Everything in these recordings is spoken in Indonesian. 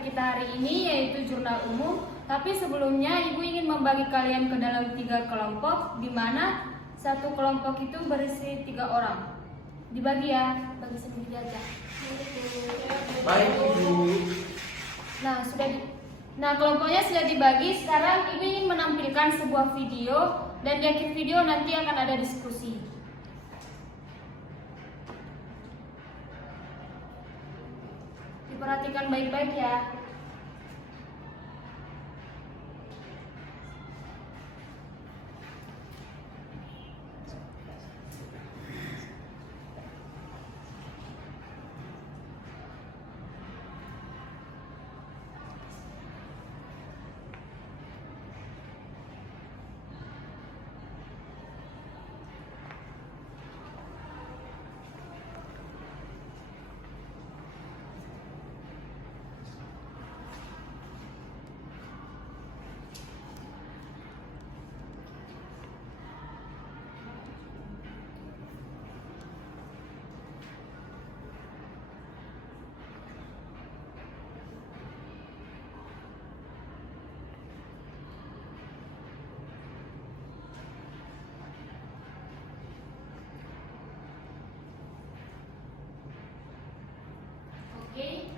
topik kita hari ini yaitu jurnal umum. Tapi sebelumnya Ibu ingin membagi kalian ke dalam 3 kelompok, di mana satu kelompok itu berisi 3 orang. Dibagi ya, bagi sendiri aja. Baik Ibu. Nah, kelompoknya sudah dibagi. Sekarang Ibu ingin menampilkan sebuah video, dan di akhir video nanti akan ada diskusi. Perhatikan baik-baik ya. Oke.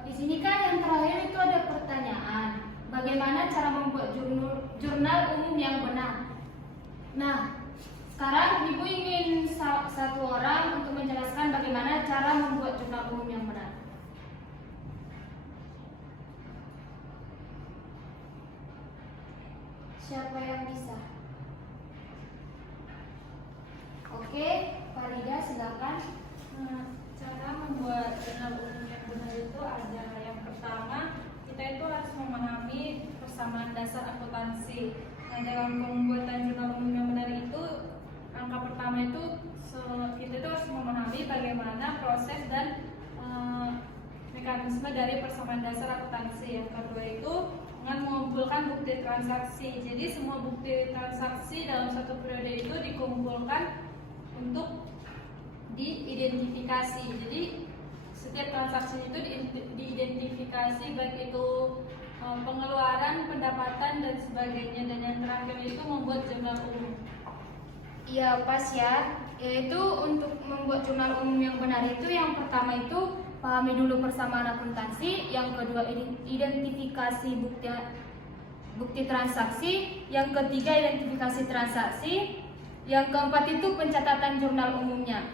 Di sini kan yang terakhir itu ada pertanyaan. Bagaimana cara membuat jurnal umum yang benar? Nah, sekarang Ibu ingin satu orang untuk menjelaskan bagaimana cara membuat jurnal umum yang benar. Siapa yang bisa? Oke, Farida silakan. Cara membuat jurnal umum yang benar itu ada. Yang pertama, kita itu harus memahami persamaan dasar akuntansi. Nah, dalam pembuatan jurnal umum yang benar itu, langkah pertama itu kita itu harus memahami bagaimana proses dan mekanisme dari persamaan dasar akuntansi. Yang kedua itu dengan mengumpulkan bukti transaksi. Jadi semua bukti transaksi dalam satu periode itu dikumpulkan untuk diidentifikasi. Jadi setiap transaksi itu diidentifikasi, baik itu pengeluaran, pendapatan dan sebagainya. Dan yang terakhir itu membuat jurnal umum. Iya, pas ya. Yaitu untuk membuat jurnal umum yang benar itu, yang pertama itu pahami dulu persamaan akuntansi, yang kedua identifikasi bukti transaksi, yang ketiga identifikasi transaksi, yang keempat itu pencatatan jurnal umumnya.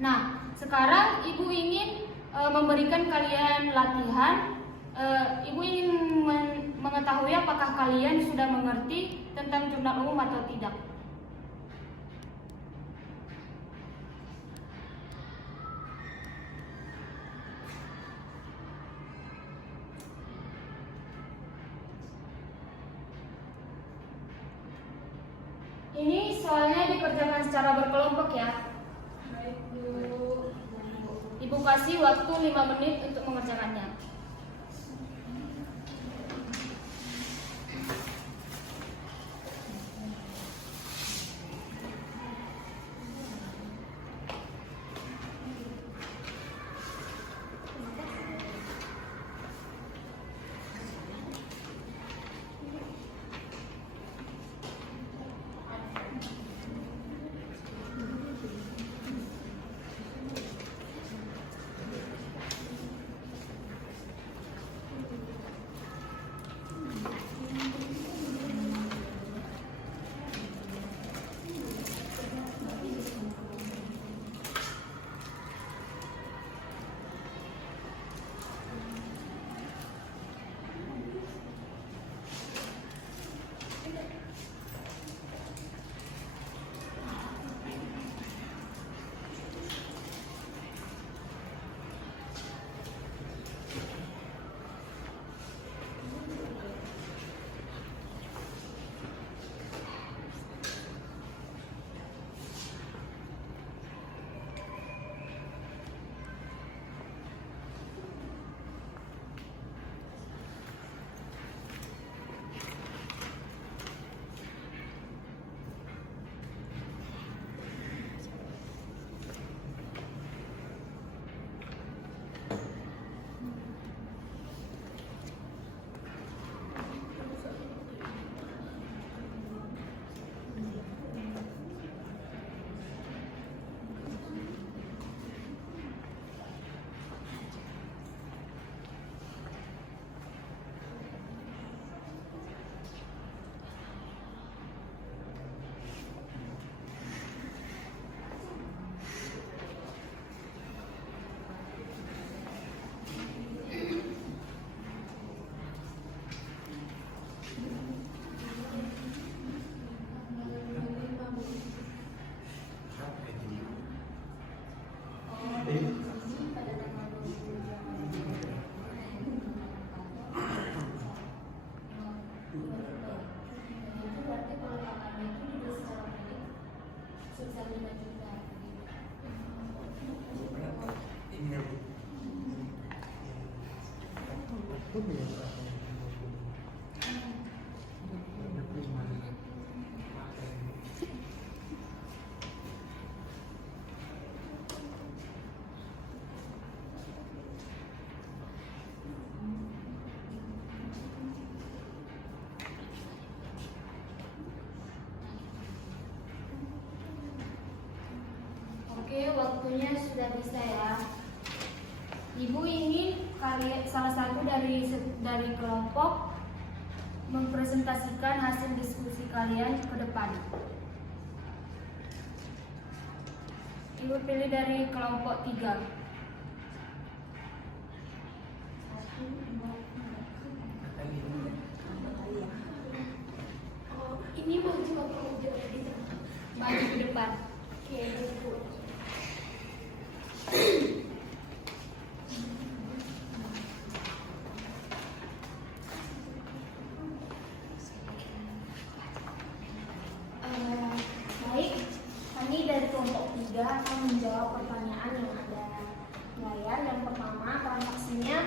Nah, sekarang Ibu ingin memberikan kalian latihan. Ibu ingin mengetahui apakah kalian sudah mengerti tentang jurnal umum atau tidak. Ini soalnya dikerjakan secara berkelompok ya. Baik Bu. Ibu kasih waktu 5 menit untuk mengerjakannya. Oke, waktunya sudah bisa ya. Ibu ingin salah satu dari kelompok mempresentasikan hasil diskusi kalian ke depan. Ibu pilih dari kelompok 3. Ini mau coba Maju ke depan. Oke, baik, kami dari kelompok 3 akan menjawab pertanyaan yang ada di layar. Yang pertama, transaksinya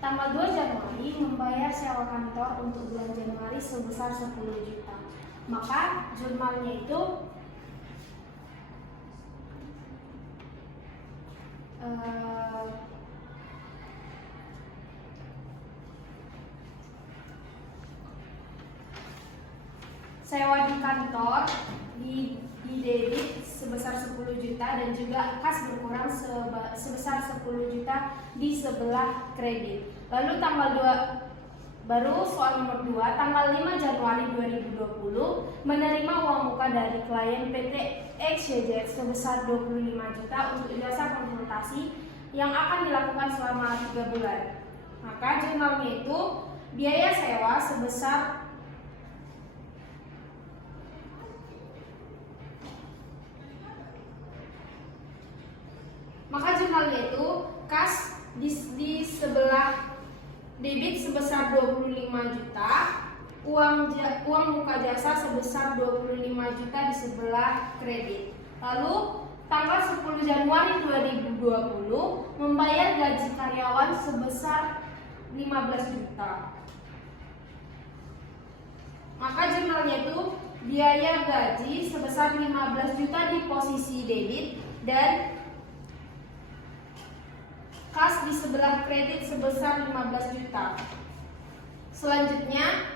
tanggal 2 Januari membayar sewa kantor untuk bulan Januari sebesar 10 juta. Maka jurnalnya itu sewa di kantor di debit sebesar 10 juta dan juga kas berkurang sebesar 10 juta di sebelah kredit. Lalu baru soal nomor 2, tanggal 5 Januari 2020 menerima uang muka dari klien PT XYZ sebesar 25 juta untuk jasa konsultasi yang akan dilakukan selama 3 bulan. Maka jurnalnya itu biaya sewa sebesar kas di sebelah debit sebesar 25 juta, uang muka jasa sebesar 25 juta di sebelah kredit. Lalu tanggal 10 Januari 2020 membayar gaji karyawan sebesar 15 juta. Maka jurnalnya itu biaya gaji sebesar 15 juta di posisi debit dan kas di sebelah kredit sebesar 15 juta. Selanjutnya,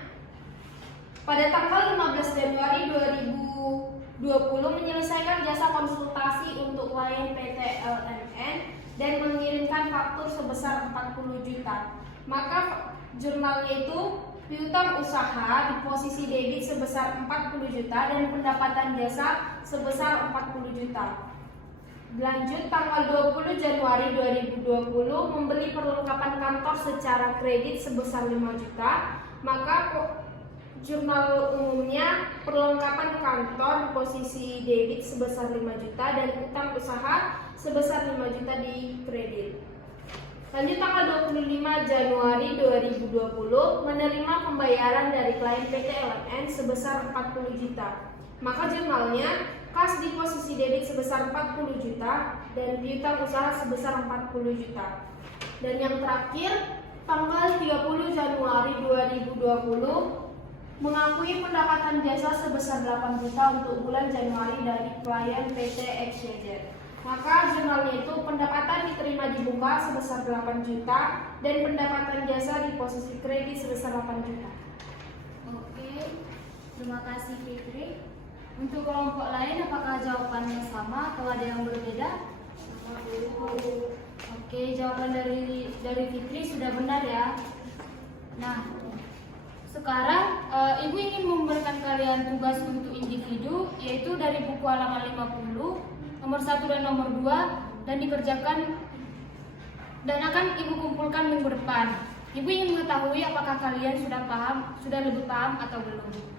pada tanggal 15 Januari 2020 menyelesaikan jasa konsultasi untuk klien PT LMN dan mengirimkan faktur sebesar 40 juta. Maka jurnalnya itu piutang usaha di posisi debit sebesar 40 juta dan pendapatan jasa sebesar 40 juta. Lanjut, tanggal 20 Januari 2020 membeli perlengkapan kantor secara kredit sebesar 5 juta. Maka jurnal umumnya perlengkapan kantor di posisi debit sebesar 5 juta dan utang usaha sebesar 5 juta di kredit. Lanjut, tanggal 25 Januari 2020 menerima pembayaran dari klien PT LMN sebesar 40 juta. Maka jurnalnya kas di posisi debit sebesar 40 juta dan piutang usaha sebesar 40 juta. Dan yang terakhir, tanggal 30 Januari 2020 mengakui pendapatan jasa sebesar 8 juta untuk bulan Januari dari klien PT XYZ. Maka jurnalnya itu pendapatan diterima di muka sebesar 8 juta dan pendapatan jasa di posisi kredit sebesar 8 juta. Oke, terima kasih Fitri. Untuk kelompok lain apakah jawabannya sama atau ada yang berbeda? Oke, jawaban dari Fitri sudah benar ya. Nah, sekarang Ibu ingin memberikan kalian tugas untuk individu, yaitu dari buku halaman 50, nomor 1 dan nomor 2, dan dikerjakan dan akan Ibu kumpulkan minggu depan. Ibu ingin mengetahui apakah kalian sudah lebih paham atau belum.